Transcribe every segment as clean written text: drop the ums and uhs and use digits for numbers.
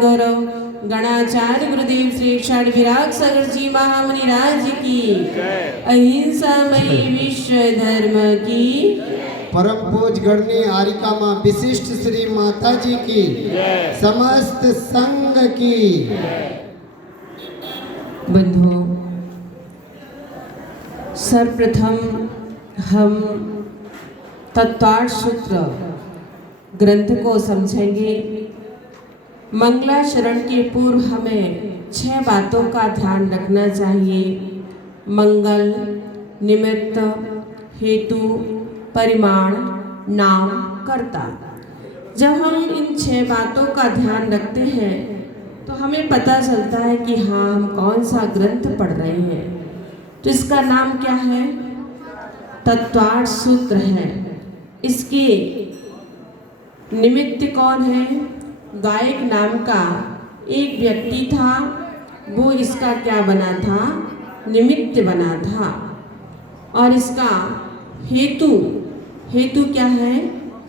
गौरव गणाचार्य गुरुदेव श्री क्षण विराग सागर जी महामुनि राज की, अहिंसामयी विश्व धर्म की, परम पूज गणनी आरिका मां विशिष्ट श्री माता जी की, समस्त संघ की। बंधुओं, सर्वप्रथम हम तत्वार्थ सूत्र ग्रंथ को समझेंगे। मंगलाचरण के पूर्व हमें 6 बातों का ध्यान रखना चाहिए। मंगल, निमित्त, हेतु, परिमाण, नाम, कर्ता। जब हम इन 6 बातों का ध्यान रखते हैं तो हमें पता चलता है कि हाँ, हम कौन सा ग्रंथ पढ़ रहे हैं। तो इसका नाम क्या है? तत्वार्थ सूत्र है। इसके निमित्त कौन है? गायक नाम का एक व्यक्ति था, वो इसका क्या बना था? निमित्त बना था। और इसका हेतु क्या है?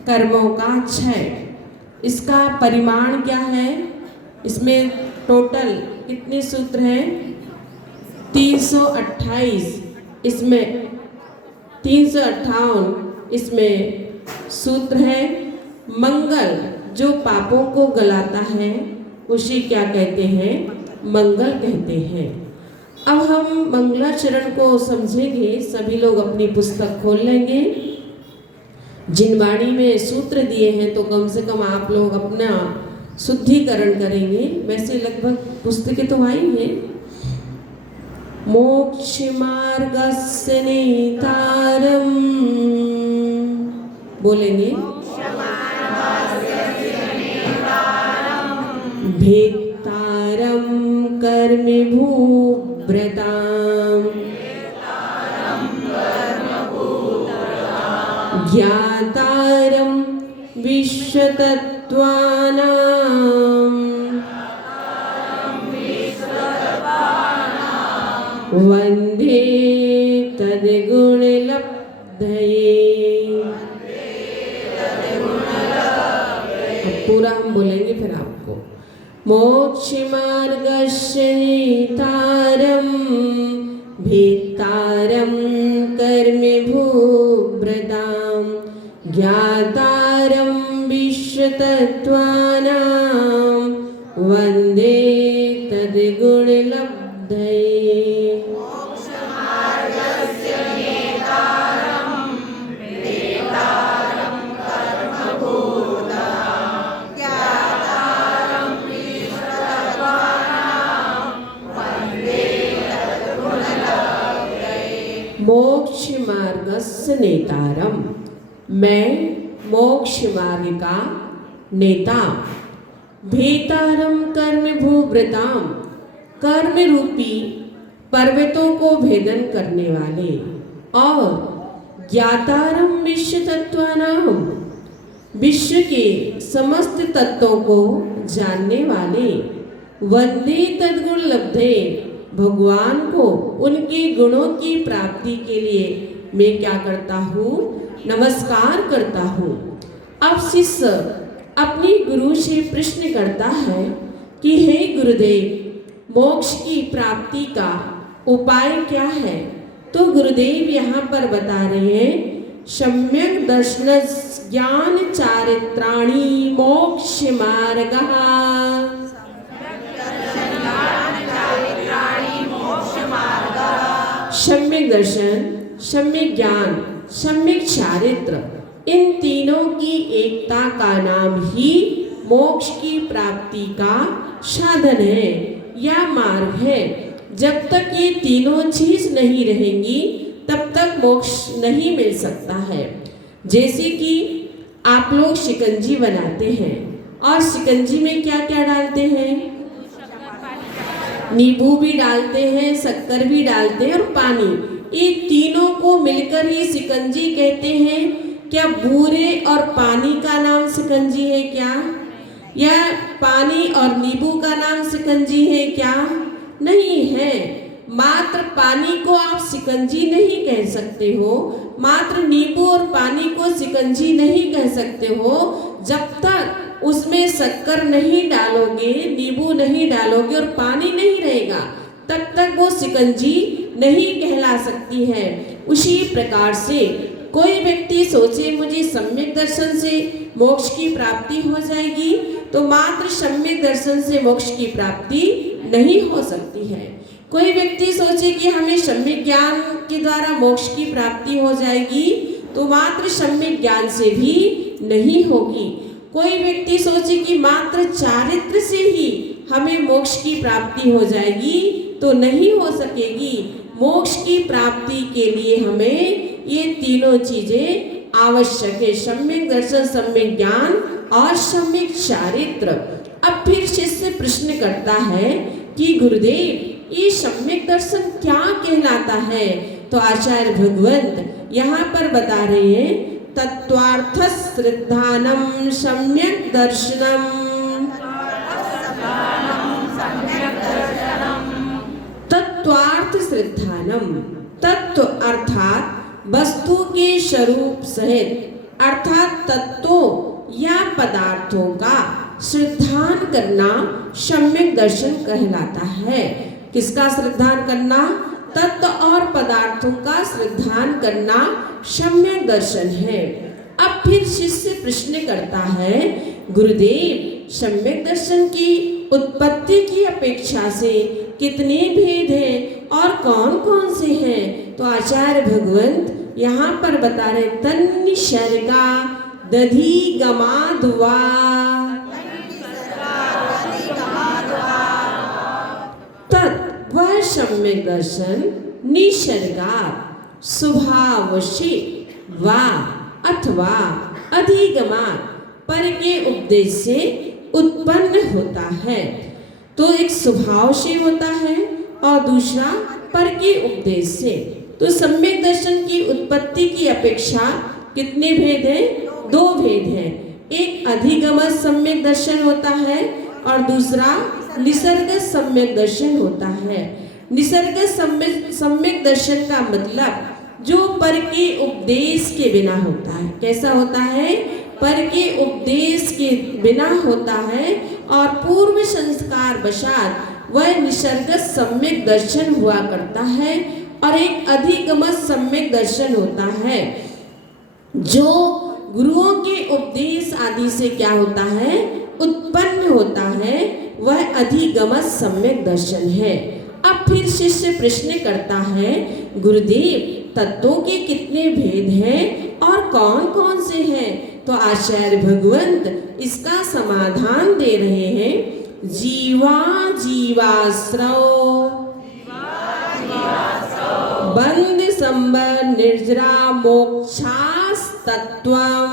कर्मों का क्षय। इसका परिमाण क्या है? इसमें टोटल कितने सूत्र हैं? 328। इसमें 358 इसमें सूत्र है। मंगल, जो पापों को गलाता है उसे क्या कहते हैं? मंगल कहते हैं। अब हम मंगलाचरण को समझेंगे। सभी लोग अपनी पुस्तक खोल लेंगे। जिन वाणी में सूत्र दिए हैं तो कम से कम आप लोग अपना शुद्धिकरण करेंगे। वैसे लगभग पुस्तकें तो आई हैं। मोक्ष मार्गस्य नेतारम, बोलेंगे। भेत्तारं कर्मभूव्रताम्, ज्ञातारं विश्वतत्त्वानां, वन्दे तद्गुणलब्धये। पूरा हम बोलेंगे फिर आपको। मोक्षमार्गस्य नेतारं, भेत्तारं कर्मभूव्रतां, ज्ञातारं विश्वतत्त्वानां, वन्दे तद्गुणलब्धये। मोक्ष मार्गस्य नेतारम, मैं मोक्ष मार्ग का नेता। भेतारम कर्म भूव्रताम, कर्म रूपी पर्वतों को भेदन करने वाले। और ज्ञातारम विश्व तत्वानाम, विश्व के समस्त तत्वों को जानने वाले। वंदे तद्गुण लब्धे, भगवान को उनके गुणों की प्राप्ति के लिए मैं क्या करता हूँ? नमस्कार करता हूँ। अब शिष्य अपने गुरु से प्रश्न करता है कि हे गुरुदेव, मोक्ष की प्राप्ति का उपाय क्या है? तो गुरुदेव यहाँ पर बता रहे हैं, सम्यक दर्शन ज्ञान चारित्राणि मोक्ष मार्गः। सम्यक दर्शन, सम्यक ज्ञान, सम्यक चारित्र, इन तीनों की एकता का नाम ही मोक्ष की प्राप्ति का साधन है या मार्ग है। जब तक ये तीनों चीज नहीं रहेंगी तब तक मोक्ष नहीं मिल सकता है। जैसे कि आप लोग शिकंजी बनाते हैं और शिकंजी में क्या क्या डालते हैं? नींबू भी डालते हैं, शक्कर भी डालते हैं और पानी। ये तीनों को मिलकर ही शिकंजी कहते हैं। क्या बूरे और पानी का नाम शिकंजी है क्या? या पानी और नींबू का नाम शिकंजी है क्या? नहीं है। मात्र पानी को आप शिकंजी नहीं कह सकते हो, मात्र नींबू और पानी को शिकंजी नहीं कह सकते हो, जब तक उसमें शक्कर नहीं डालोगे, नींबू नहीं डालोगे और पानी नहीं रहेगा, तब तक वो शिकंजी नहीं कहला सकती है। उसी प्रकार से कोई व्यक्ति सोचे मुझे सम्यक दर्शन से मोक्ष की प्राप्ति हो जाएगी, तो मात्र सम्यक दर्शन से मोक्ष की प्राप्ति नहीं हो सकती है। कोई व्यक्ति सोचे कि हमें सम्यक ज्ञान के द्वारा मोक्ष की प्राप्ति हो जाएगी, तो मात्र सम्यक ज्ञान से भी नहीं होगी। कोई व्यक्ति सोचे कि मात्र चारित्र से ही हमें मोक्ष की प्राप्ति हो जाएगी, तो नहीं हो सकेगी। मोक्ष की प्राप्ति के लिए हमें ये तीनों चीजें आवश्यक है, सम्यक दर्शन, सम्यक ज्ञान और सम्यक चारित्र। अब फिर शिष्य प्रश्न करता है कि गुरुदेव ये सम्यक दर्शन क्या कहलाता है? तो आचार्य भगवंत यहाँ पर बता रहे हैं, तत्वार्थ श्रद्धानम सम्यक दर्शनम। तत्वार्थ श्रद्धानम, तत्व अर्थात वस्तु के स्वरूप सहित, अर्थात तत्वों या पदार्थों का श्रद्धान करना सम्यक दर्शन कहलाता है। किसका श्रद्धान करना? तत्व और पदार्थों का श्रद्धान करना सम्यक दर्शन है। अब फिर शिष्य प्रश्न करता है, गुरुदेव सम्यक दर्शन की उत्पत्ति की अपेक्षा से कितने भेद हैं और कौन कौन से हैं? तो आचार्य भगवंत यहाँ पर बता रहे, तन्निसर्गा दधि गमाधुआ। तत् वह सम्यक दर्शन निसर्गात् स्वभावशे वा अथवा अधिगमात् पर के उपदेश से उत्पन्न होता है। तो एक स्वभाव से होता है और दूसरा पर के उपदेश से। तो सम्यक दर्शन की उत्पत्ति की अपेक्षा कितने भेद हैं? दो भेद हैं। एक अधिगमन सम्यक दर्शन होता है और दूसरा निसर्ग सम्यक दर्शन होता है। निसर्ग सम्यक दर्शन का मतलब जो पर के उपदेश के बिना होता है। कैसा होता है? पर के उपदेश के बिना होता है और पूर्व संस्कार वशात वह निसर्ग सम्यक दर्शन हुआ करता है। और एक अधिगमन सम्यक दर्शन होता है जो गुरुओं के उपदेश आदि से क्या होता है? उत्पन्न होता है, वह अधिगमन सम्यक दर्शन है। अब फिर शिष्य प्रश्न करता है, गुरुदेव तत्वों के कितने भेद हैं और कौन कौन से हैं? तो आचार्य भगवंत इसका समाधान दे रहे हैं, जीवा जीवाश्रव बंद संबर निर्जरा मोक्षास तत्वम।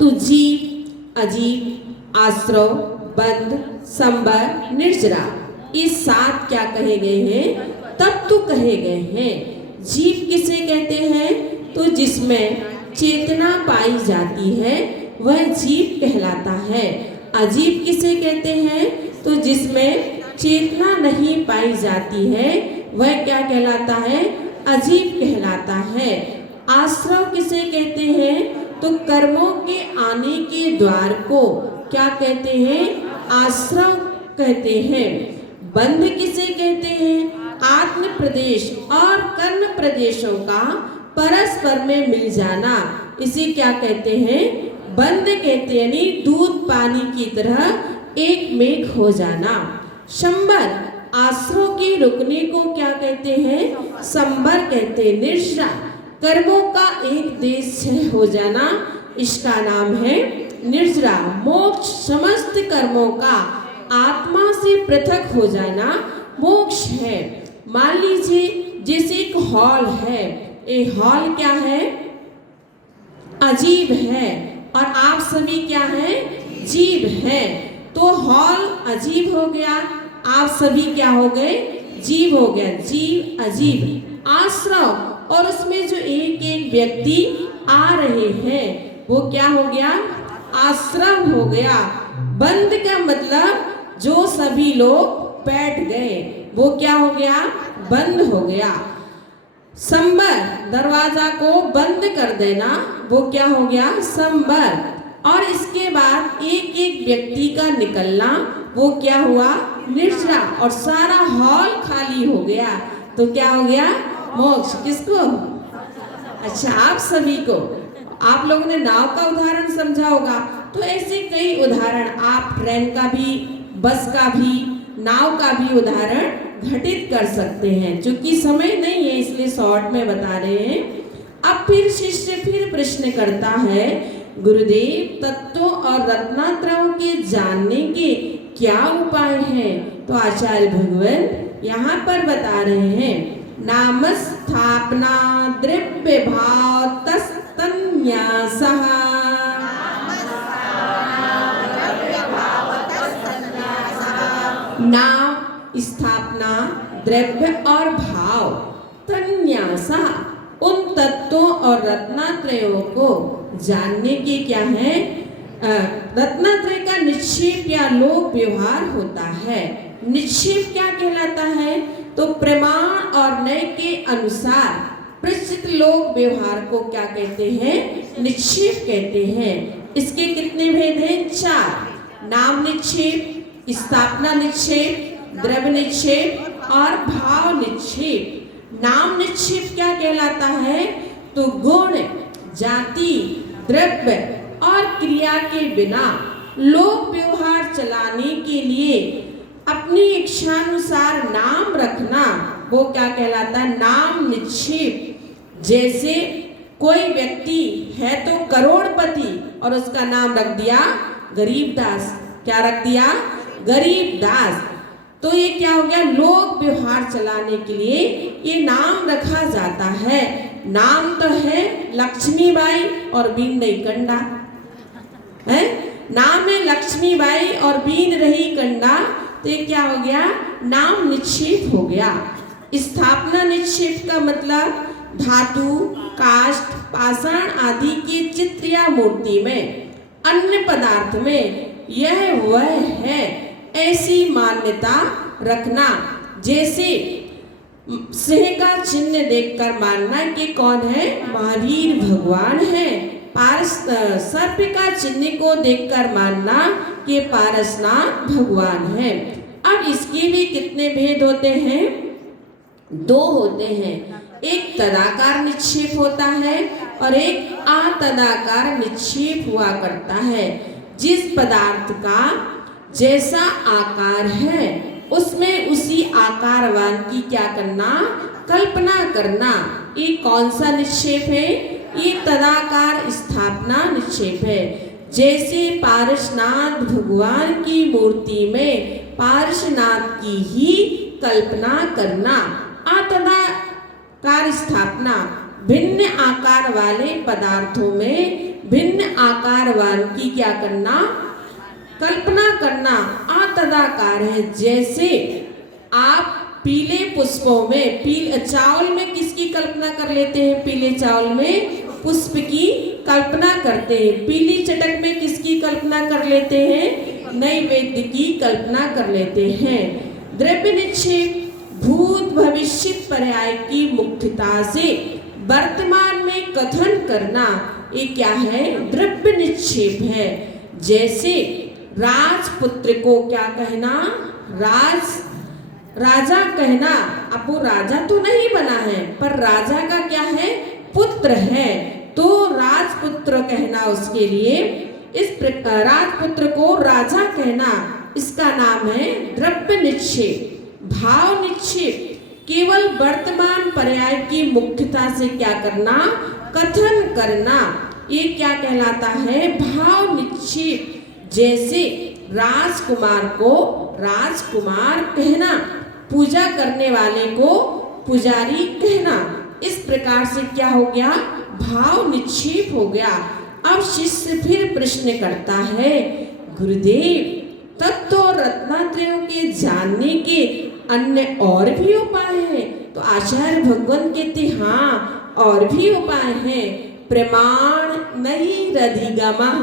तो जीव, अजीव, आश्रव, बंद, संबर, निर्जरा, ये सात क्या कहे गए हैं? तत्व कहे गए हैं। जीव किसे कहते हैं? तो जिसमें चेतना पाई जाती है वह जीव कहलाता है। अजीव किसे कहते हैं? तो जिसमें चेतना नहीं पाई जाती है वह क्या कहलाता है? अजीव कहलाता है। आश्रव किसे कहते हैं? तो कर्मों के आने के द्वार को क्या कहते हैं? आश्रव कहते हैं। बंध किसे कहते हैं? आत्म प्रदेश और कर्ण प्रदेशों का परस्पर में मिल जाना, इसे क्या कहते हैं? बंध कहते हैं। यानी दूध पानी की तरह एक मेघ हो जाना। संबर, आश्रव के रुकने को क्या कहते हैं? संबर कहते हैं। निर्जरा, कर्मों का एक देश हो जाना, इसका नाम है निर्जरा। मोक्ष, समस्त कर्मों का आत्मा से पृथक हो जाना मोक्ष है। मान लीजिए जैसे एक हॉल है, ये हॉल क्या है? अजीब है और आप सभी क्या हैं? जीव हैं। तो हॉल अजीब हो गया, आप सभी क्या हो गए? जीव हो गया। जीव, अजीब, आश्रव, और उसमें जो एक एक व्यक्ति आ रहे हैं वो क्या हो गया? आश्रम हो गया। बंद का मतलब जो सभी लोग बैठ गए वो क्या हो गया? बंद हो गया। संबर, दरवाजा को बंद कर देना, वो क्या हो गया? संबर। और इसके बाद एक एक व्यक्ति का निकलना, वो क्या हुआ? निर्जरा। और सारा हॉल खाली हो गया, तो क्या हो गया? मोक्ष। किसको? अच्छा, आप सभी को। आप लोगों ने नाव का उदाहरण समझा होगा, तो ऐसे कई उदाहरण आप ट्रेन का भी, बस का भी, नाव का भी उदाहरण घटित कर सकते हैं। चूंकि समय नहीं है इसलिए शॉर्ट में बता रहे हैं। अब फिर शिष्य फिर प्रश्न करता है, गुरुदेव तत्वों और रत्नात्रयों के जानने के क्या उपाय हैं? तो आचार्य भगवान यहाँ पर बता रहे हैं, नामस्थापना द्रव्य भाव तस्तन्यासः। नाम स्थापना, द्रव्य और भाव, तन्यासः उन तत्वों और रत्नात्रयों को जानने के क्या है? रत्नात्रय का निक्षेप या लोक व्यवहार होता है। निक्षेप क्या कहलाता है? तो प्रमाण और नय के अनुसार प्रसिद्ध लोक व्यवहार को क्या कहते हैं? निक्षेप कहते हैं। इसके कितने भेद हैं? 4। नाम निक्षेप, स्थापना निक्षेप, द्रव्य निक्षेप और भाव निक्षेप। नाम निक्षेप क्या कहलाता है? तो गुण, जाति, द्रव्य और क्रिया के बिना लोक व्यवहार चलाने के लिए अपनी इच्छानुसार नाम रखना, वो क्या कहलाता है? नाम निक्षेप। जैसे कोई व्यक्ति है तो करोड़पति और उसका नाम रख दिया गरीबदास। क्या रख दिया? गरीबदास। तो ये क्या हो गया? लोक व्यवहार चलाने के लिए ये नाम रखा जाता है। नाम तो है लक्ष्मीबाई और बीन रही कंडा है। नाम है लक्ष्मीबाई और बीन रही कंडा, तो ये क्या हो गया? नाम निक्षेप हो गया। स्थापना निक्षेप का मतलब धातु, काष्ठ, पाषाण आदि के चित्र या मूर्ति में, अन्य पदार्थ में यह वह है ऐसी मान्यता रखना। जैसे सिंह का चिन्ह देखकर मानना कि कौन है? महावीर भगवान है। सर्प का चिन्ह को देखकर मानना कि पारसनाथ भगवान है। अब इसके भी कितने भेद होते हैं? 2 होते हैं। एक तदाकार निक्षेप होता है और एक अतदाकार निक्षेप हुआ करता है। जिस पदार्थ का जैसा आकार है उसमें उसी आकारवान की क्या करना? कल्पना करना। ये कौन सा निक्षेप है? ये तदाकार स्थापना निक्षेप है। जैसे पारसनाथ भगवान की मूर्ति में पारसनाथ की ही कल्पना करना। अतदाकार स्थापना, भिन्न आकार वाले पदार्थों में भिन्न आकारवान की क्या करना? कल्पना करना। अतदाकार है। जैसे आप पीले पुष्पों में, चावल में किसकी कल्पना कर लेते हैं? पीले चावल में पुष्प की कल्पना करते हैं। पीली चटक में किसकी कल्पना कर लेते हैं? नैवेद्य की कल्पना कर लेते हैं। द्रव्य निक्षेप भूत भविष्य पर्याय की मुख्यता से वर्तमान में कथन करना, ये क्या है? द्रव्य निक्षेप है। जैसे राजपुत्र को क्या कहना? राजा कहना। अब वो राजा तो नहीं बना है पर राजा का क्या है? पुत्र है, तो राजपुत्र कहना उसके लिए। इस प्रकार राजपुत्र को राजा कहना, इसका नाम है द्रव्य निक्षेप। भाव निक्षेप केवल वर्तमान पर्याय की मुख्यता से क्या करना? कथन करना। ये क्या कहलाता है? भाव निक्षेप। जैसे राजकुमार को राजकुमार कहना, पूजा करने वाले को पुजारी कहना। इस प्रकार से क्या हो गया? भाव निक्षेप हो गया। अब शिष्य फिर प्रश्न करता है, गुरुदेव तत्व और रत्नात्रयों के जानने के अन्य और भी उपाय हैं? तो आचार्य भगवान कहते हाँ और भी उपाय हैं। प्रमाण नहीं रधिगमः।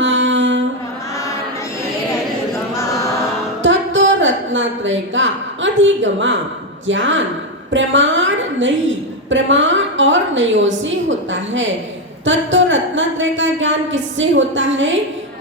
तत्व रत्नात्रय का अधिगमा ज्ञान प्रमाण नहीं प्रमाण और नयों से होता है। तत्व रत्नत्रय का ज्ञान किससे होता है?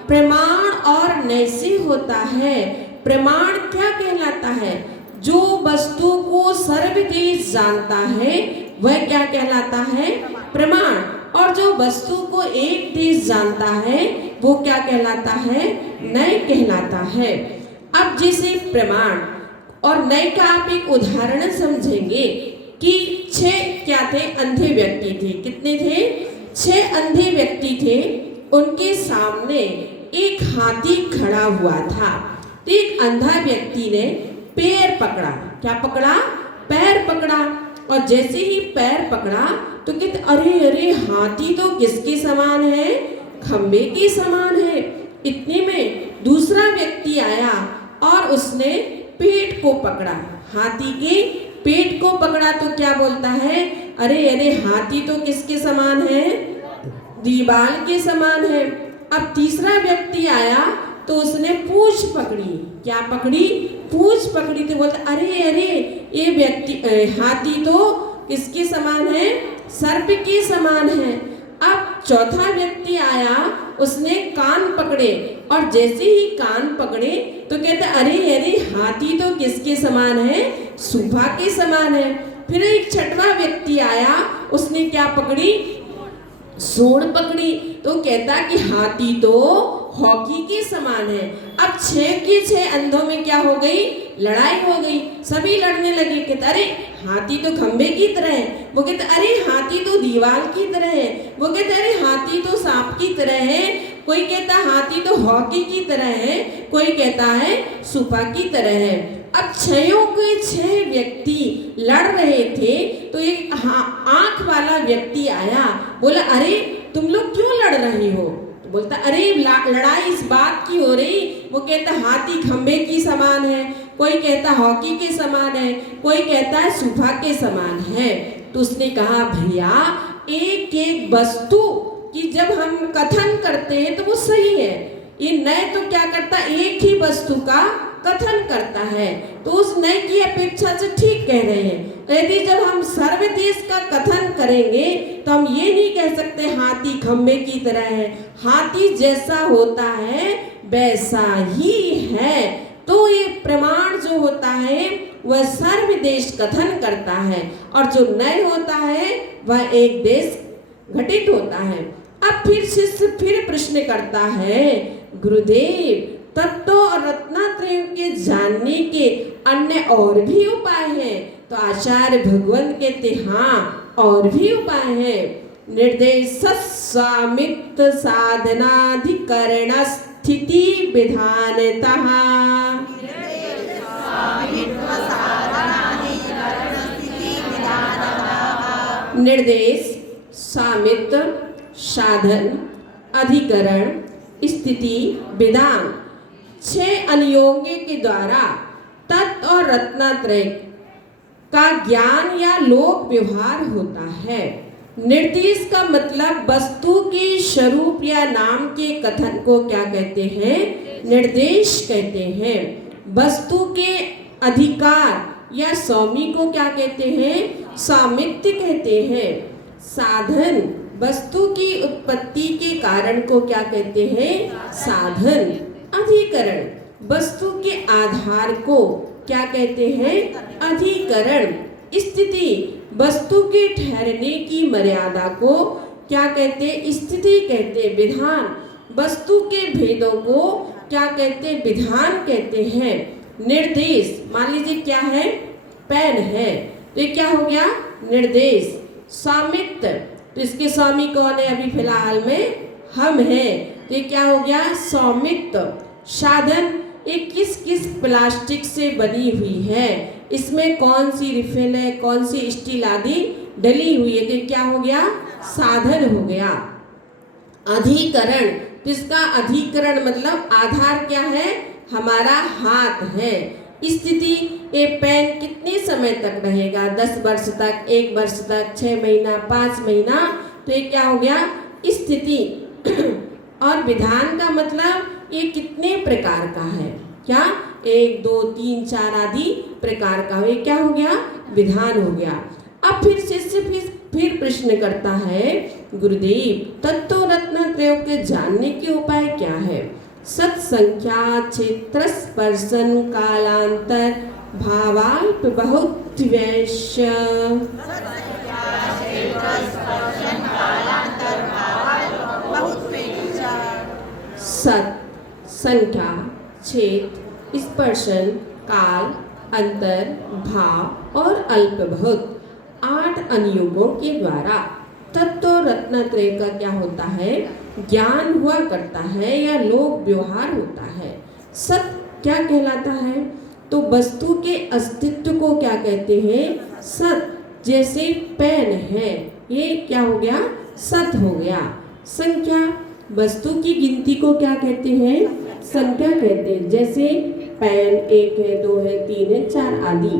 प्रमाण और नय से होता है। प्रमाण क्या कहलाता है? जो वस्तु को सर्वदेश जानता है वह क्या कहलाता है? प्रमाण। और जो वस्तु को एक देश जानता है वो क्या कहलाता है? नय कहलाता है। अब जैसे प्रमाण और नय का आप एक उदाहरण समझेंगे कि 6 क्या थे? अंधे व्यक्ति थे। कितने थे? 6 अंधे व्यक्ति थे। उनके सामने एक हाथी खड़ा हुआ था। तो एक अंधा व्यक्ति ने पैर पकड़ा। क्या पकड़ा? पैर पकड़ा। और जैसे ही पैर पकड़ा तो कहते अरे अरे हाथी तो किसके समान है? खंबे के समान है। इतने में दूसरा व्यक्ति आया और उसने पेट को पकड़ा। हाथी के पेट को पकड़ा तो क्या बोलता है? अरे अरे हाथी तो किसके समान है? दीवाल के समान है। अब तीसरा व्यक्ति आया तो उसने पूंछ पकड़ी। क्या पकड़ी? पूंछ पकड़ी तो बोलता अरे अरे ये व्यक्ति हाथी तो किसके समान है? सर्प के समान है। अब चौथा व्यक्ति आया, उसने कान पकड़े और जैसे ही कान पकड़े तो कहते अरे अरे हाथी तो किसके समान है? सुबह के समान है। फिर एक छठवां व्यक्ति आया, उसने क्या पकड़ी? सूंड पकड़ी तो कहता कि हाथी तो हॉकी के समान है। अब 6 के 6 अंधों में क्या हो गई? लड़ाई हो गई। सभी लड़ने लगे। कहते अरे हाथी तो खंबे की तरह है। वो कहते अरे हाथी तो दीवार की तरह है। वो कहते अरे हाथी तो सांप की तरह है। कोई कहता हाथी तो हॉकी की तरह है। कोई कहता है सुपा की तरह है। अब 6 के 6 व्यक्ति लड़ रहे थे तो एक आंख वाला व्यक्ति आया, बोला अरे तुम लोग क्यों लड़ रहे हो? तो बोलता अरे लड़ाई इस बात की हो रही। वो कहता हाथी खंबे की समान है, कोई कहता हॉकी के समान है, कोई कहता है सुफा के समान है। तो उसने कहा भैया एक एक वस्तु की जब हम कथन करते हैं तो वो सही है। ये नय तो क्या करता? एक ही वस्तु का कथन करता है तो उस नय की अपेक्षा से ठीक कह रहे हैं। यदि जब हम सर्वदेश का कथन करेंगे तो हम ये नहीं कह सकते हाथी खंबे की तरह है। हाथी जैसा होता है वैसा ही है। तो ये प्रमाण जो होता है वह सर्वदेश कथन करता है और जो नय होता है वह एक देश घटित होता है। अब फिर शिष्य फिर प्रश्न करता है, गुरुदेव तत्व और रत्नात्रय के जानने के अन्य और भी उपाय हैं? तो आचार्य भगवंत कहते हाँ और भी उपाय हैं। निर्देश स्वामित्व साधनाधिकरण स्थिति विधानतः। निर्देश स्वामित्व साधन अधिकरण स्थिति विधान 6 अनुयोगी के द्वारा तत्व और रत्नात्रय का ज्ञान या लोक व्यवहार होता है। निर्देश का मतलब वस्तु के स्वरूप या नाम के कथन को क्या कहते हैं? निर्देश कहते हैं। वस्तु के अधिकार या स्वामी को क्या कहते हैं? स्वामित्व कहते हैं। साधन वस्तु की उत्पत्ति के कारण को क्या कहते हैं? साधन। अधिकरण वस्तु के आधार को क्या कहते हैं? अधिकरण। स्थिति वस्तु के ठहरने की मर्यादा को क्या कहते हैं? स्थिति कहते हैं। विधान वस्तु के भेदों को क्या कहते हैं? विधान कहते हैं। निर्देश मान लीजिए क्या है? पेन है तो ये क्या हो गया? निर्देश। स्वामित्व तो इसके स्वामी कौन है? अभी फिलहाल में हम हैं तो ये क्या हो गया? स्वामित्व। साधन ये किस किस प्लास्टिक से बनी हुई है, इसमें कौन सी रिफिल है, कौन सी स्टील आदि डली हुई है, तो क्या हो गया? साधन हो गया। अधिकरण तो इसका अधिकरण मतलब आधार क्या है? हमारा हाथ है। स्थिति ये पेन कितने समय तक रहेगा? 10 वर्ष तक, 1 वर्ष तक, 6 महीना, 5 महीना, तो ये क्या हो गया? स्थिति। और विधान का मतलब ये कितने प्रकार का है? क्या? 1, 2, 3, 4 आदि प्रकार का। ये क्या हो गया? विधान हो गया। अब फिर शिष्य फिर प्रश्न करता है, गुरुदेव तत्व रत्न त्रय के जानने के उपाय क्या है? सत संख्या, क्षेत्र, स्पर्शन, कालांतर, भावाल्प, बहुत वैश्य। सत संख्या, क्षेत्र, स्पर्शन, काल, अंतर, भाव और अल्प बहुत 8 अनुयोगों के द्वारा तत्व रत्नत्रय का क्या होता है? ज्ञान हुआ करता है या लोक व्यवहार होता है। सत क्या कहलाता है? तो वस्तु के अस्तित्व को क्या कहते हैं? सत। जैसे पेन है, ये क्या हो गया? सत हो गया। संख्या, वस्तु की गिनती को क्या कहते हैं? संख्या कहते हैं। जैसे पेन 1 है, 2 है, 3 है, 4 आदि।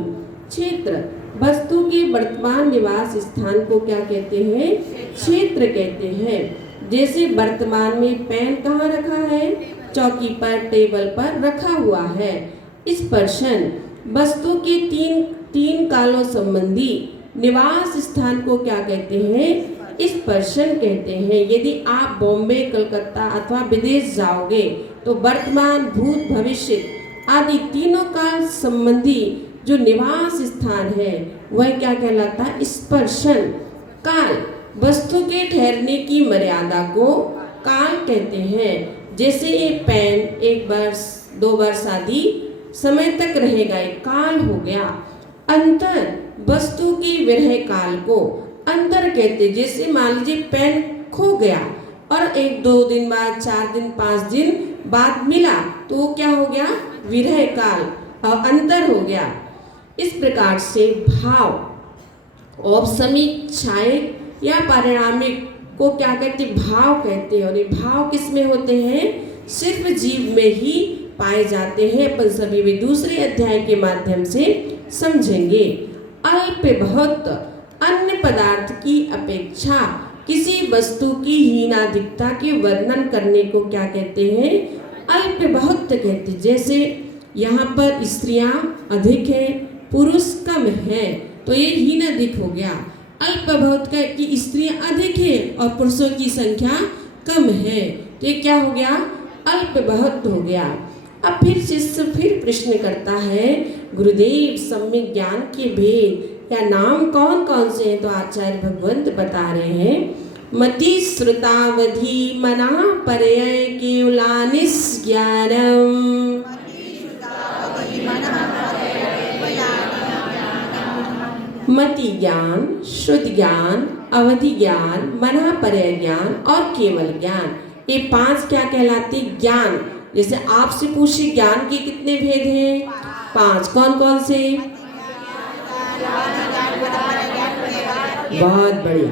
क्षेत्र, वस्तु के वर्तमान निवास स्थान को क्या कहते हैं? क्षेत्र कहते हैं। जैसे वर्तमान में पेन कहाँ रखा है? चौकी पर, टेबल पर रखा हुआ है। स्पर्शन, वस्तु के तीन कालों संबंधी निवास स्थान को क्या कहते हैं? स्पर्शन कहते हैं। यदि आप बॉम्बे, कलकत्ता अथवा विदेश जाओगे तो वर्तमान, भूत, भविष्य आदि तीनों काल संबंधी जो निवास स्थान है वह क्या कहलाता है? स्पर्शन। काल, वस्तु के ठहरने की मर्यादा को काल कहते हैं। जैसे ये पेन 1 वर्ष, 2 वर्ष आदि समय तक रहेगा, एक काल हो गया। अंतर, वस्तु की विरह काल को अंतर कहते। जैसे मान लीजिए पेन खो गया और 1-2 दिन बाद, 4 दिन, 5 दिन बाद मिला तो वो क्या हो गया? विरह काल और अंतर हो गया। इस प्रकार से भाव, औपसमिक, छायिक या पारिणामिक को क्या कहते? भाव कहते हैं। और ये भाव किस में होते हैं? सिर्फ जीव में ही पाए जाते हैं। अपन सभी वे दूसरे अध्याय के माध्यम से समझेंगे। अल्प बहुत, अन्य पदार्थ की अपेक्षा किसी वस्तु की हीनाधिकता के वर्णन करने को क्या कहते हैं? अल्प बहुत कहते। जैसे यहाँ पर स्त्रियां अधिक है, पुरुष कम है, तो ये हीनाधिक हो गया। अल्प बहुत का कि स्त्रियां अधिक है और पुरुषों की संख्या कम है, तो ये क्या हो गया? अल्प बहुत हो गया। अब फिर शिष्य फिर प्रश्न करता है, गुरुदेव सम्यक ज्ञान के भेद या नाम कौन कौन से हैं? तो आचार्य भगवंत बता रहे हैं, मति, श्रुतावधि, मना, पर्यय, केवलानिस ज्ञानम। मति ज्ञान, श्रुत ज्ञान, अवधि ज्ञान, मना, पर्यय ज्ञान और केवल ज्ञान, ये 5 क्या कहलाते? ज्ञान। जैसे आपसे पूछे ज्ञान के कितने भेद हैं? 5। कौन कौन से? बहुत बढ़िया।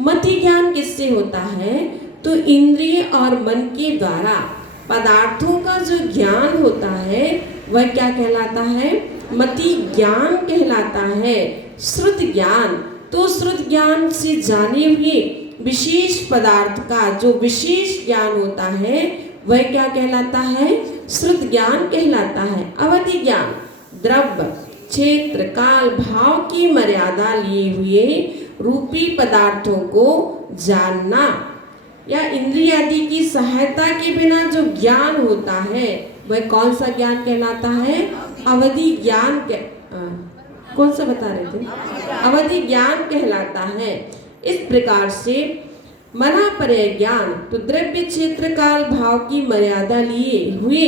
मति ज्ञान किससे होता है? तो इंद्रिय और मन के द्वारा पदार्थों का जो ज्ञान होता है वह क्या कहलाता है? मति ज्ञान कहलाता है। श्रुत ज्ञान, तो श्रुत ज्ञान से जाने हुए विशेष पदार्थ का जो विशेष ज्ञान होता है वह क्या कहलाता है? श्रुत ज्ञान कहलाता है। अवधि ज्ञान, द्रव्य, क्षेत्र, काल, भाव की मर्यादा लिए हुए रूपी पदार्थों को जानना या इंद्रिय आदि की सहायता के बिना जो ज्ञान होता है वह कौन सा ज्ञान कहलाता है? अवधि ज्ञान कौन सा बता रहे थे? अवधि ज्ञान कहलाता है। इस प्रकार से मना, पर्यय ज्ञान तो द्रव्य, क्षेत्र, काल, भाव की मर्यादा लिए हुए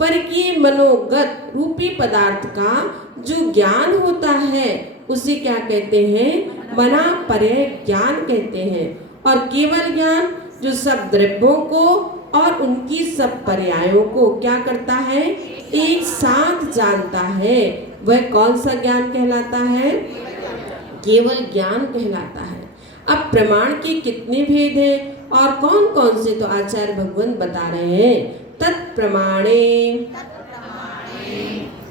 परकीय मनोगत रूपी पदार्थ का जो ज्ञान होता है उसे क्या कहते हैं? मना, पर्यय ज्ञान कहते हैं। और केवल ज्ञान जो सब द्रव्यों को और उनकी सब पर्यायों को क्या करता है? एक साथ जानता है, वह कौन सा ज्ञान कहलाता है? केवल ज्ञान कहलाता है। अब प्रमाण के कितने भेद हैं और कौन कौन से? तो आचार्य भगवंत बता रहे हैं, तत्प्रमाणे।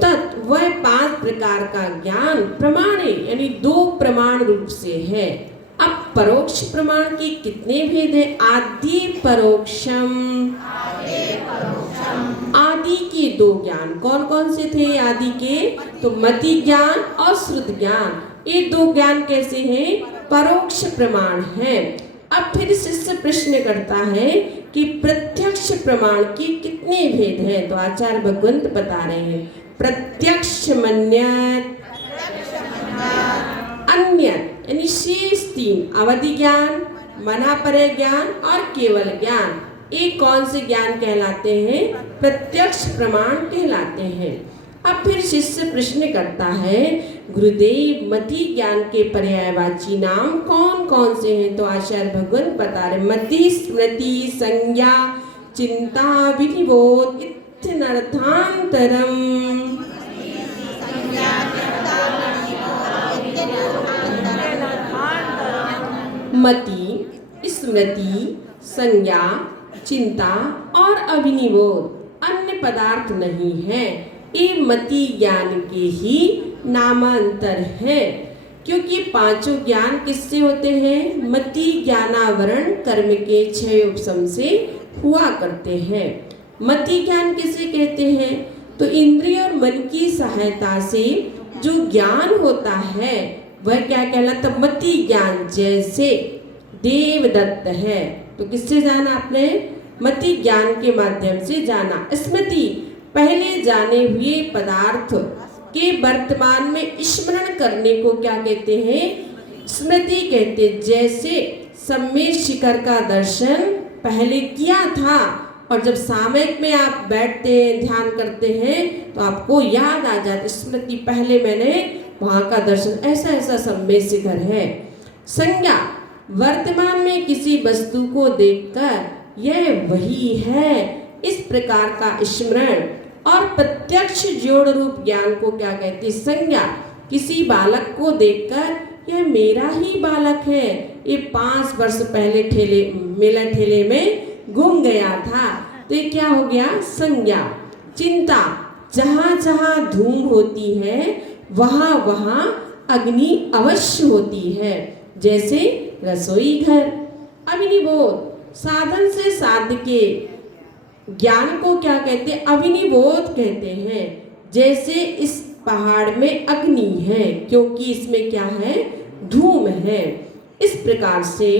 तत् वह 5 प्रकार का ज्ञान प्रमाणे यानी 2 प्रमाण रूप से है। अब परोक्ष प्रमाण के कितने भेद हैं? आदि परोक्षम। आदि के 2 ज्ञान कौन कौन से थे? आदि के तो मति ज्ञान और श्रुत ज्ञान। ये दो ज्ञान कैसे हैं? परोक्ष प्रमाण है। अब फिर शिष्य प्रश्न करता है कि प्रत्यक्ष प्रमाण के कितने भेद हैं? तो आचार्य भगवंत बता रहे हैं प्रत्यक्ष मन्यत अन्यत, यानी शेष तीन, अवधि ज्ञान, मनापरे ज्ञान और केवल ज्ञान, ये कौन से ज्ञान कहलाते हैं? प्रत्यक्ष प्रमाण कहलाते हैं। अब फिर शिष्य प्रश्न करता है गुरुदेव मति ज्ञान के पर्यायवाची नाम कौन कौन से हैं? तो आचार्य भगवंत बता रहे मति स्मृति संज्ञा चिंता विनिबोध इत्यनर्थांतरम। मति स्मृति संज्ञा चिंता और अभिनिबोध अन्य पदार्थ नहीं है, ये मति ज्ञान के ही नामांतर है। क्योंकि पांचों ज्ञान किससे होते हैं? मति ज्ञानावरण कर्म के 6 उपसम से हुआ करते हैं। मति ज्ञान किसे कहते हैं? तो इंद्रिय और मन की सहायता से जो ज्ञान होता है वह क्या कहलाता? मति ज्ञान। जैसे देवदत्त है तो किससे जाना आपने? मति ज्ञान के माध्यम से जाना। स्मृति पहले जाने हुए पदार्थ के वर्तमान में स्मरण करने को क्या कहते हैं? स्मृति कहते। जैसे सम्यक शिखर का दर्शन पहले किया था और जब सामयिक में आप बैठते हैं ध्यान करते हैं तो आपको याद आ जाता स्मृति, पहले मैंने वहां का दर्शन, ऐसा ऐसा सम्यक शिखर है। संज्ञा वर्तमान में किसी वस्तु को देखकर यह वही है, इस प्रकार का स्मरण। और प्रत्यक्ष जोड़ रूप ज्ञान को क्या कहते हैं? संज्ञा। किसी बालक को देखकर यह मेरा ही बालक है, ये 5 वर्ष पहले मेला ठेले में घूम गया था, तो ये क्या हो गया? संज्ञा। चिंता जहाँ जहाँ धूम होती है वहाँ वहाँ अग्नि अवश्य होती है, जैसे रसोई घर। अभिनिबोध साधन से साध्य के ज्ञान को क्या कहते हैं? अभिनिबोध कहते हैं। जैसे इस पहाड़ में अग्नि है क्योंकि इसमें क्या है? धूम है। इस प्रकार से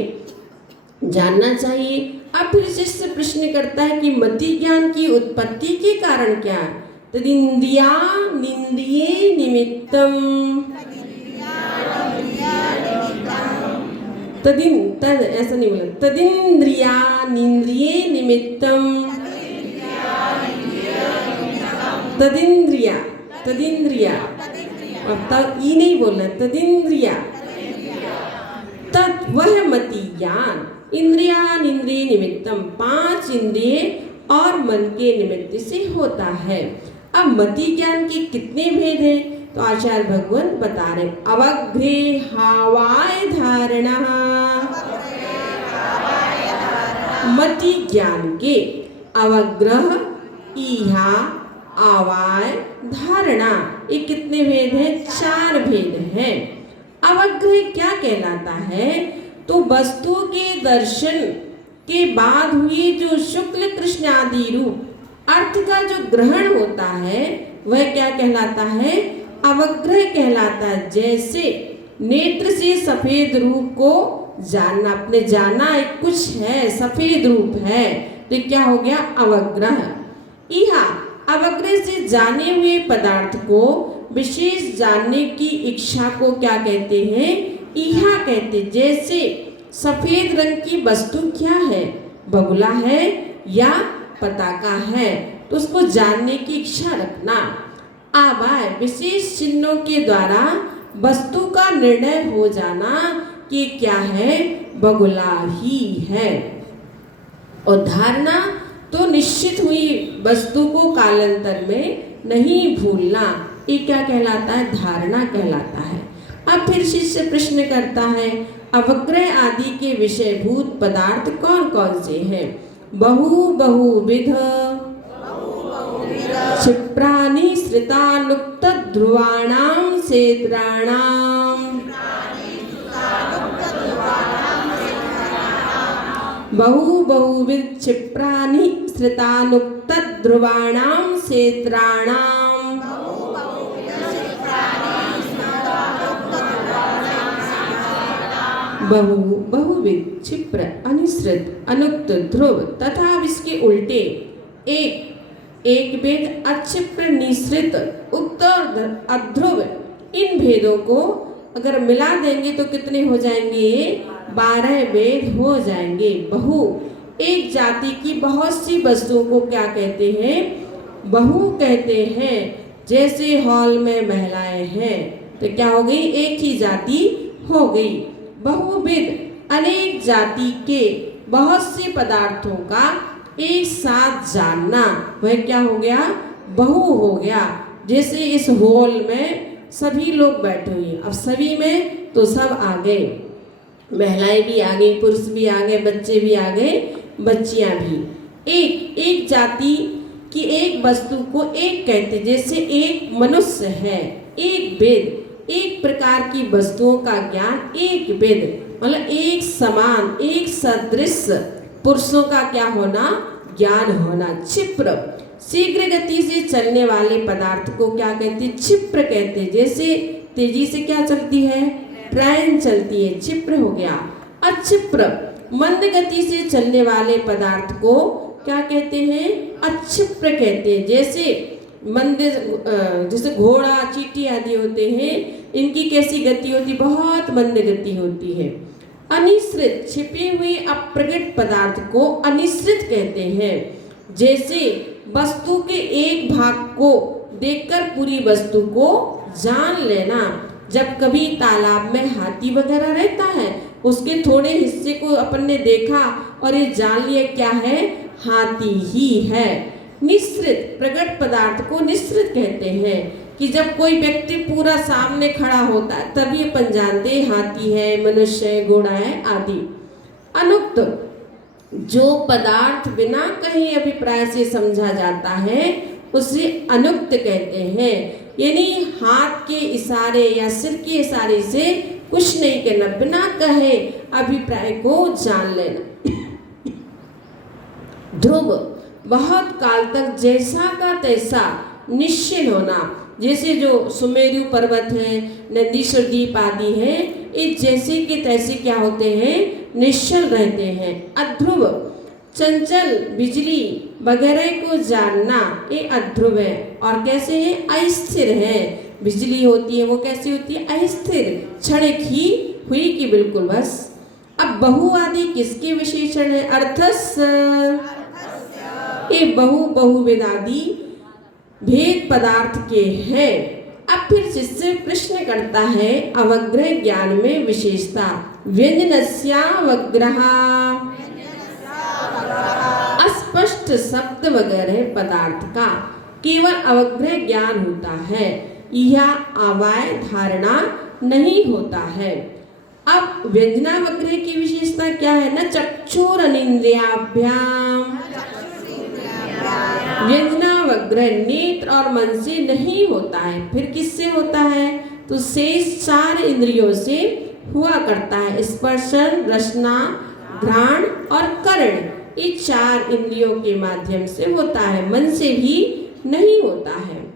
जानना चाहिए। अब फिर शिष्य प्रश्न करता है कि मति ज्ञान की उत्पत्ति के कारण क्या है? तदिंद्रिया निंद्रिये निमित्तम। तद ऐसा नहीं बोला, तदिंद्रिया निंद्रिये निमित्तम। तदिंद्रिया तदिंद्रिया, अब तक ई नहीं बोलना, तदिंद्रिया। तद वह मति ज्ञान इंद्रियान इंद्रिय निमित्तम, 5 इंद्रिय और मन के निमित्त से होता है। अब मति ज्ञान के कितने भेद हैं? तो आचार्य भगवंत बता रहे अवग्रे हावाय धारणा। मति ज्ञान के अवग्रह ईहा आवाय धारणा, ये कितने भेद हैं? 4 भेद हैं। अवग्रह क्या कहलाता है? तो वस्तु के दर्शन के बाद हुई जो शुक्ल कृष्ण आदि रूप अर्थ का जो ग्रहण होता है वह क्या कहलाता है? अवग्रह कहलाता है। जैसे नेत्र से सफेद रूप को जानना, अपने जाना एक कुछ है, सफेद रूप है, तो क्या हो गया? अवग्रह। यह अवग्रह से जाने हुए पदार्थ को विशेष जानने की इच्छा को क्या कहते हैं? इहा कहते। जैसे सफेद रंग की वस्तु क्या है? बगुला है या पताका है, तो उसको जानने की इच्छा रखना। आवाय विशेष चिन्हों के द्वारा वस्तु का निर्णय हो जाना कि क्या है? बगुला ही है। और धारणा तो निश्चित हुई वस्तु को कालांतर में नहीं भूलना, ये क्या कहलाता है? धारणा कहलाता है। अब फिर शिष्य प्रश्न करता है अवग्रह आदि के विषयभूत पदार्थ कौन कौन से हैं? बहुविध क्षिप्राणि श्रितानुक्त ध्रुवाणाम सेद्राणाम। बहुविध क्षिप्राणि श्रितानुक्त ध्रुवाणाम सेद्राणाम। बहु, बहुविध, क्षिप्र, अनिश्रित, अनुक्त, ध्रुव तथा अब इसके उल्टे एक, एक भेद, अक्षिप्र, निश्रित, उक्त और अध्रुव, इन भेदों को अगर मिला देंगे तो कितने हो जाएंगे? 12 भेद हो जाएंगे। बहु, एक जाति की बहुत सी वस्तुओं को क्या कहते हैं? बहु कहते हैं। जैसे हॉल में महिलाएं हैं तो क्या हो गई? एक ही जाति हो गई। बहुविध, अनेक जाति के बहुत से पदार्थों का एक साथ जानना, वह क्या हो गया? बहु हो गया। जैसे इस हॉल में सभी लोग बैठे हुए, अब सभी में तो सब आ गए, महिलाएं भी आ गई, पुरुष भी आ गए, बच्चे भी आ गए, बच्चियां भी। एक जाति की एक वस्तु को एक कहते, जैसे एक मनुष्य है, एक वेद, एक प्रकार की वस्तुओं का ज्ञान, एक वेद, मतलब एक समान, एक सदृश पुरुषों का क्या होना? ज्ञान होना। क्षिप्र, शीघ्र गति से चलने वाले पदार्थ को क्या कहते? क्षिप्र कहते। जैसे तेजी से क्या चलती है? ट्रेन चलती है, क्षिप्र हो गया। अक्षिप्र, मंद गति से चलने वाले पदार्थ को क्या कहते हैं? अक्षिप्र कहते हैं। जैसे मंद, जैसे घोड़ा, चींटी आदि होते हैं, इनकी कैसी गति होती? बहुत मंद गति होती है। अनिश्रित, छिपे हुए अप्रकट पदार्थ को अनिश्रित कहते हैं। जैसे वस्तु के एक भाग को देखकर पूरी वस्तु को जान लेना। जब कभी तालाब में हाथी वगैरह रहता है, उसके थोड़े हिस्से को अपन ने देखा और ये जान लिया क्या है? हाथी ही है। निश्रित, प्रकट पदार्थ को निश्रित कहते हैं कि जब कोई व्यक्ति पूरा सामने खड़ा होता है तभी अपन जानते हैं हाथी है, मनुष्य है, घोड़ा है आदि। अनुक्त, जो पदार्थ बिना कहीं अभिप्राय से समझा जाता है उसे अनुक्त कहते हैं। यानी हाथ के इशारे या सिर के इशारे से कुछ नहीं कहना, बिना कहे अभिप्राय को जान लेना। ध्रुव, बहुत काल तक जैसा का तैसा निश्चिल होना। जैसे जो सुमेरु पर्वत है, नंदीश्वर द्वीप आदि है, ये जैसे के तैसे क्या होते हैं? निश्चल रहते हैं। अध्रुव, चंचल, बिजली वगैरह को जानना, ये अध्रुव है। और कैसे है? अस्थिर है। बिजली होती है वो कैसी होती है? अस्थिर, क्षणिक ही हुई कि बिल्कुल बस। अब बहु आदि किसके विशेषण है? अर्थस, ये बहु, बहुविध आदि भेद पदार्थ के हैं। अब फिर जिससे प्रश्न करता है अवग्रह ज्ञान में विशेषता। व्यंजनस्यावग्रह, अस्पष्ट शब्द वगैरह पदार्थ का केवल अवग्रह ज्ञान होता है, यह अवाय धारणा नहीं होता है। अब व्यंजनावग्रह की विशेषता क्या है? न चक्षुरनिंद्रियाभ्याम, व्यंजनावग्रह नेत्र और मन से नहीं होता है, फिर किससे होता है? तो शेष 4 इंद्रियों से हुआ करता है। स्पर्शन, रसना, घ्राण और कर्ण, ये 4 इंद्रियों के माध्यम से होता है, मन से भी नहीं होता है।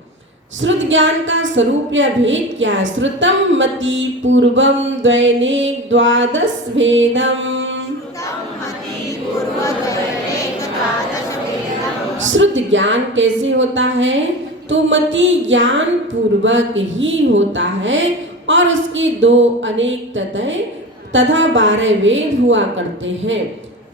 श्रुत ज्ञान का स्वरूप या भेद क्या है? श्रुतम मति पूर्वम दैनिक द्वादश भेदम। श्रुत ज्ञान कैसे होता है? तो मति ज्ञान पूर्वक ही होता है और उसके 2 अनेक तथा 12 वेद हुआ करते हैं।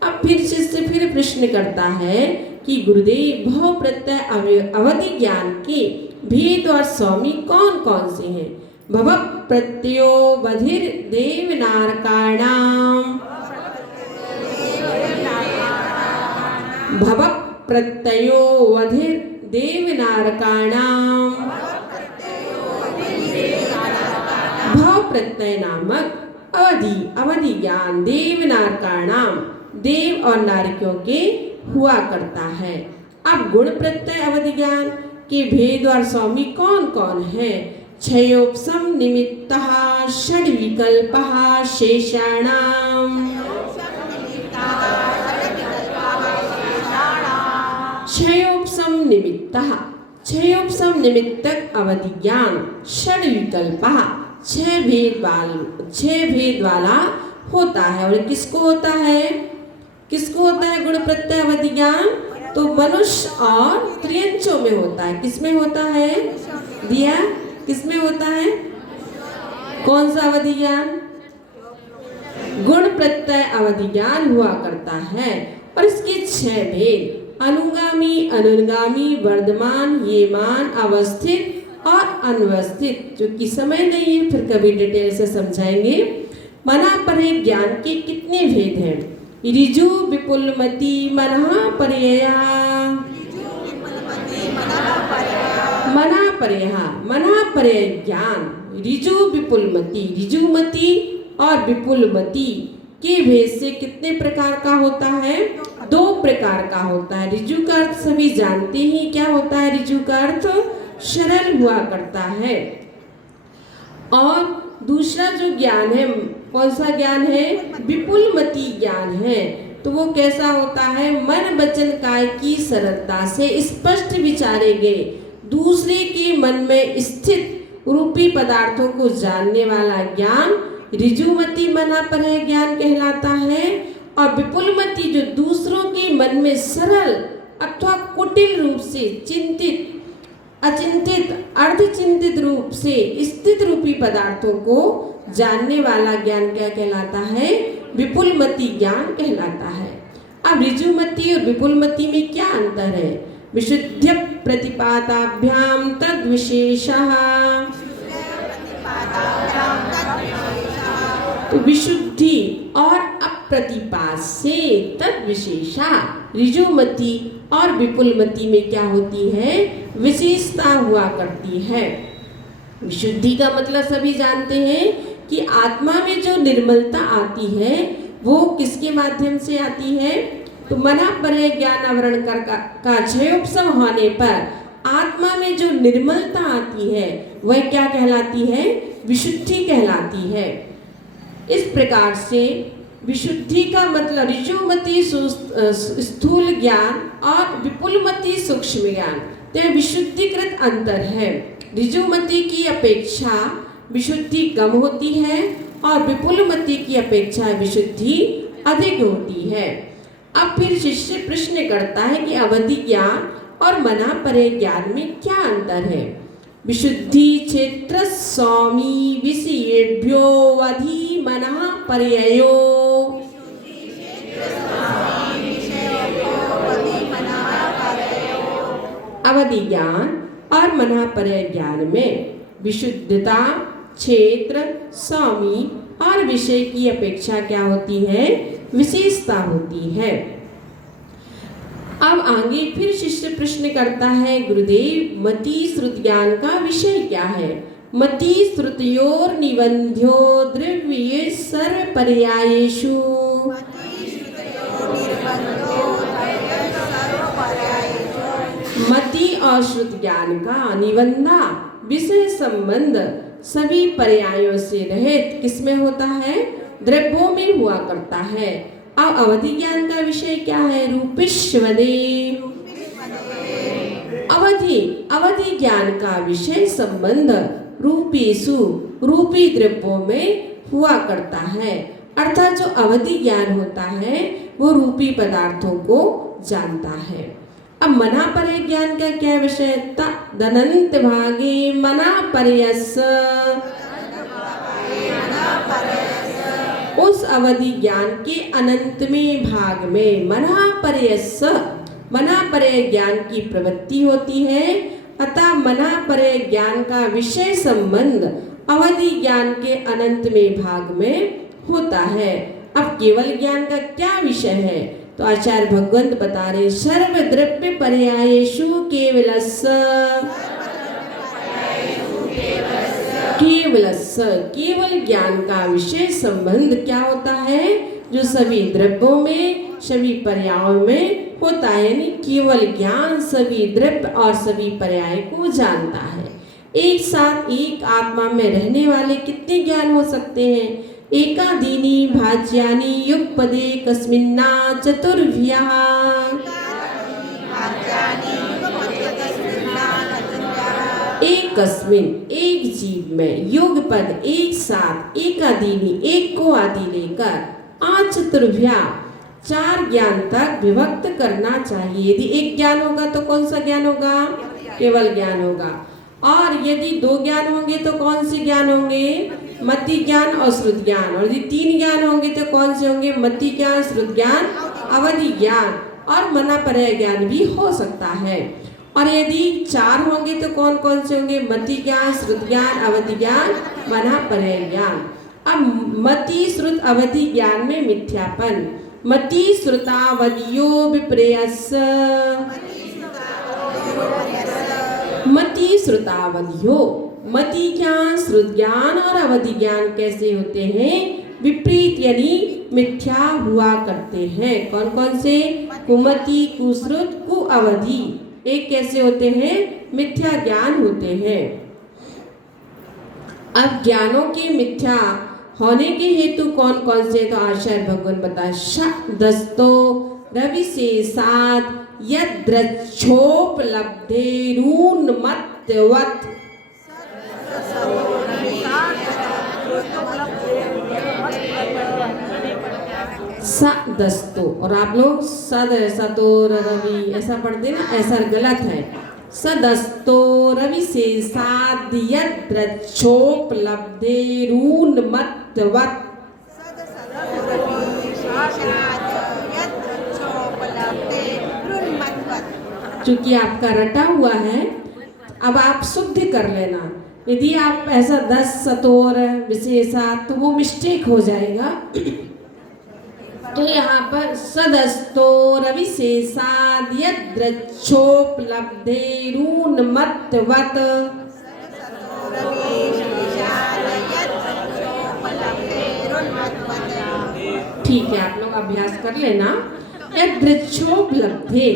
अब फिर शिष्य फिर प्रश्न करता है कि गुरुदेव भव प्रत्यय अवधि ज्ञान के भेद और स्वामी कौन कौन से हैं? भव प्रत्ययो बधिर देवनारकाणाम, भव प्रत्ययो वधिर देवनारकाणाम। भव प्रत्यय नामक अवधि ज्ञान देवनारकाणाम, देव और नारकियों के हुआ करता है। अब गुण प्रत्यय अवधि ज्ञान के भेद और स्वामी कौन कौन है? क्षयोपम निमित्तः षड्विकल्पः शेषाणाम, क्षयोपम निमित्तः, क्षयोपम निमित्तक अवधि ज्ञान, षड्विकल्पः 6 भेद वाला होता है। और किसको होता है? किसको होता है गुण प्रत्यय अवधि ज्ञान? तो मनुष्य और त्रियंचों में होता है। किसमें होता है? दिया किसमें होता है? कौन सा अवधि ज्ञान? गुण प्रत्यय अवधि ज्ञान हुआ करता है। और इसके 6 भेद: अनुगामी, अनुगामी, वर्धमान, येमान, अवस्थित और अनवस्थित, जो कि समय नहीं है, फिर कभी डिटेल से समझाएंगे। मना परे ज्ञान के कितने भेद हैं? ऋजु विपुलमति मनः परयया, मना परयहा, मना परय ज्ञान ऋजु विपुलमति, ऋजुमति और विपुलमति के भेद से कितने प्रकार का होता है? 2 प्रकार का होता है। ऋजु का अर्थ सभी जानते ही क्या होता है? ऋजु का अर्थ सरल हुआ करता है। और दूसरा जो ज्ञान है, कौन सा ज्ञान है? विपुलमति ज्ञान है। तो वो कैसा होता है? मन वचन काय की सरलता से स्पष्ट विचारे गए दूसरे के मन में स्थित रूपी पदार्थों को जानने वाला ज्ञान ऋजुमति मना परय ज्ञान कहलाता है। और विपुलमति जो दूसरों के मन में सरल अथवा कुटिल रूप से चिंतित, अचिंतित, अर्धचिंतित रूप से स्थित रूपी पदार्थों को जानने वाला ज्ञान क्या कहलाता है? विपुलमति ज्ञान कहलाता है। अब ऋजुमति और विपुलमति में क्या अंतर है? विशुद्ध प्रतिपादाभ्याम तद विशेषः, तो विशुद्धि और अप्रतिपाद से तद विशेषा ऋजुमति और विपुलमति में क्या होती है? विशेषता हुआ करती है। विशुद्धि का मतलब सभी जानते हैं कि आत्मा में जो निर्मलता आती है वो किसके माध्यम से आती है? तो मना परय ज्ञान आवरण का क्षयोपशम होने पर आत्मा में जो निर्मलता आती है वह क्या कहलाती है? विशुद्धि कहलाती है। इस प्रकार से विशुद्धि का मतलब ऋजुमति स्थूल ज्ञान और विपुलमति सूक्ष्म ज्ञान, तो विशुद्धिकृत अंतर है। ऋजुमति की अपेक्षा विशुद्धि कम होती है और विपुलमति की अपेक्षा विशुद्धि अधिक होती है। अब फिर शिष्य प्रश्न करता है कि अवधि ज्ञान और मना परय ज्ञान में क्या अंतर है? विशुद्धि क्षेत्र स्वामी विषयेभ्यो वधि मनः परययो, अवधि ज्ञान और मना परय ज्ञान में विशुद्धता, क्षेत्र, स्वामी और विषय की अपेक्षा क्या होती है? विशेषता होती है। अब आगे फिर शिष्य प्रश्न करता है, गुरुदेव मति श्रुत ज्ञान का विषय क्या है? मति श्रुतयोर निबंध्यो द्रव्ये सर्व पर्यायेषु, मति और श्रुत ज्ञान का निबंधा विषय संबंध सभी पर्यायों से रहित किसमें होता है? द्रव्यों में हुआ करता है। अब अवधि ज्ञान का विषय क्या है? रूपिष्वदे, अवधि ज्ञान का विषय संबंध रूपेषु, रूपी द्रव्यों में हुआ करता है। अर्थात जो अवधि ज्ञान होता है वो रूपी पदार्थों को जानता है। अब मना परय ज्ञान का क्या विषय? तदनंत भागे मना परयस, उस अवधि ज्ञान के अनंत में भाग में मना परयस, मना परय ज्ञान की प्रवृत्ति होती है। अतः मना परय ज्ञान का विषय संबंध अवधि ज्ञान के अनंत में भाग में होता है। अब केवल ज्ञान का क्या विषय है? तो आचार्य भगवंत बता रहे, सर्व द्रव्य पर्यायेषु केवलस्य, केवल ज्ञान का विषय संबंध क्या होता है? जो सभी द्रव्यों में, सभी पर्यायों में होता है। यानी केवल ज्ञान सभी द्रव्य और सभी पर्याय को जानता है। एक साथ एक आत्मा में रहने वाले कितने ज्ञान हो सकते हैं? एकादीनि भाज्यानि युगपदे कस्मिन्ना चतुर्भ्यः, एकस्मिन एक जीव में युगपद एक साथ एकादीनी एक को आदि लेकर आचतुर्भ्या 4 ज्ञान तक विभक्त करना चाहिए। यदि एक ज्ञान होगा तो कौन सा ज्ञान होगा? केवल ज्ञान होगा। और यदि 2 ज्ञान होंगे तो कौन से ज्ञान होंगे? मति ज्ञान और श्रुत ज्ञान। और यदि 3 ज्ञान होंगे तो कौन से होंगे? मति ज्ञान, श्रुत ज्ञान, अवधि ज्ञान और मनापर्य ज्ञान भी हो सकता है। और यदि 4 होंगे तो कौन कौन से होंगे? मति ज्ञान, श्रुत ज्ञान, अवधि ज्ञान, मनापर्य ज्ञान। अब मति, श्रुत, अवधि ज्ञान में मिथ्यापन। मति श्रुतावधियो विप्रेयस। मति श्रुतावधियो, मति ज्ञान, श्रुत ज्ञान और अवधि ज्ञान कैसे होते हैं? विपरीत यानी मिथ्या हुआ करते हैं। कौन कौन से? कुमति, कुश्रुत, कुअवधि। एक कैसे होते हैं? मिथ्या ज्ञान होते हैं। अब ज्ञानों के मिथ्या होने के हेतु कौन कौन से? तो आचार्य भगवान बताए शब्दस्तो रविशेषात् यद्रक्षोपलब्धेरुन्मत्तवत्। सदस्तो, और आप लोग सद सतोर रवि ऐसा पढ़ते ना, ऐसा गलत है। सदस्तो रविशेषाद् यद्रक्षोपलब्धेरुन्मत्तवत्। चूंकि आपका रटा हुआ है, अब आप शुद्ध कर लेना। यदि आप ऐसा 10 सतोर विशेषात् तो वो मिस्टेक हो जाएगा। तो यहाँ पर सदस्तो रविशेषाद् यद्रक्षोपलब्धेरुन्मत्तवत्। ठीक है, आप लोग अभ्यास कर लेना। यद्रक्षोपलब्धे,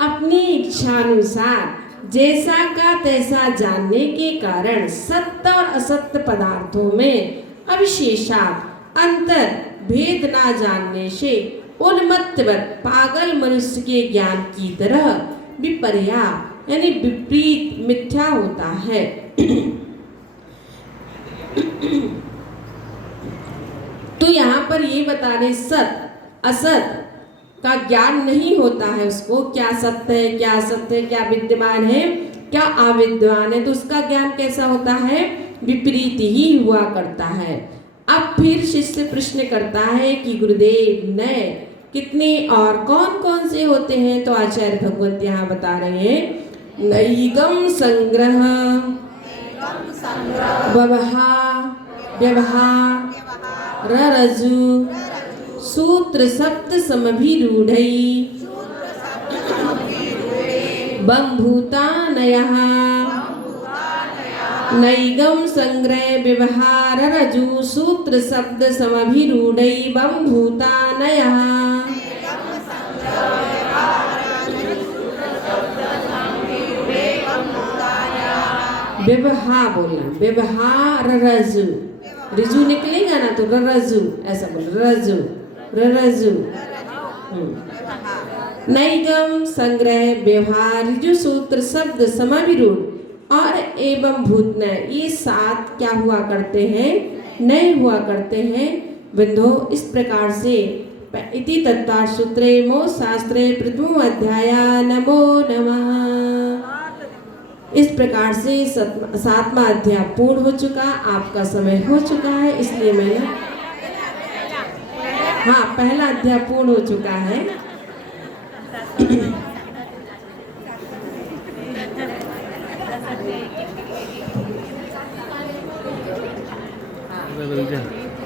अपनी इच्छानुसार जैसा का तैसा जानने के कारण सत्य और असत्य पदार्थों में अविशेषात अंतर भेद ना जानने से उन्मत्तवत पागल मनुष्य के ज्ञान की तरह विपर्या यानी विपरीत मिथ्या होता है। तो यहाँ पर ये बता रहे सत असत का ज्ञान नहीं होता है उसको, क्या सत्य है क्या असत्य है, क्या विद्यमान है क्या अविद्यमान है, तो उसका ज्ञान कैसा होता है? विपरीत ही हुआ करता है। अब फिर शिष्य प्रश्न करता है कि गुरुदेव ने कितने और कौन कौन से होते हैं? तो आचार्य भगवत यहाँ बता रहे हैं नैगम संग्रह व्यवहार ररजु सूत्र सप्त समभिरूढ़ै बंभूतानयः। नैगम संग्रह व्यवहार रजु सूत्र शब्द समभिरूढ़ै बंभूतानयः। व्यवहार बोलना, व्यवहार रजु, रिजु निकलेगा ना तो रजु ऐसा बोल, रजु रजु। नैगम संग्रह व्यवहार रिजु सूत्र शब्द समविरूढ़ और एवं भूतनय, ये 7 क्या हुआ करते हैं? नए हुआ करते हैं। बिंदु इस प्रकार से इति तत्पाठ सूत्रे मो शास्त्रे प्रथमो अध्याय नमो नमः। इस प्रकार से 7वां अध्याय पूर्ण हो चुका, आपका समय हो चुका है, इसलिए मैंने पहला अध्याय पूर्ण हो चुका है।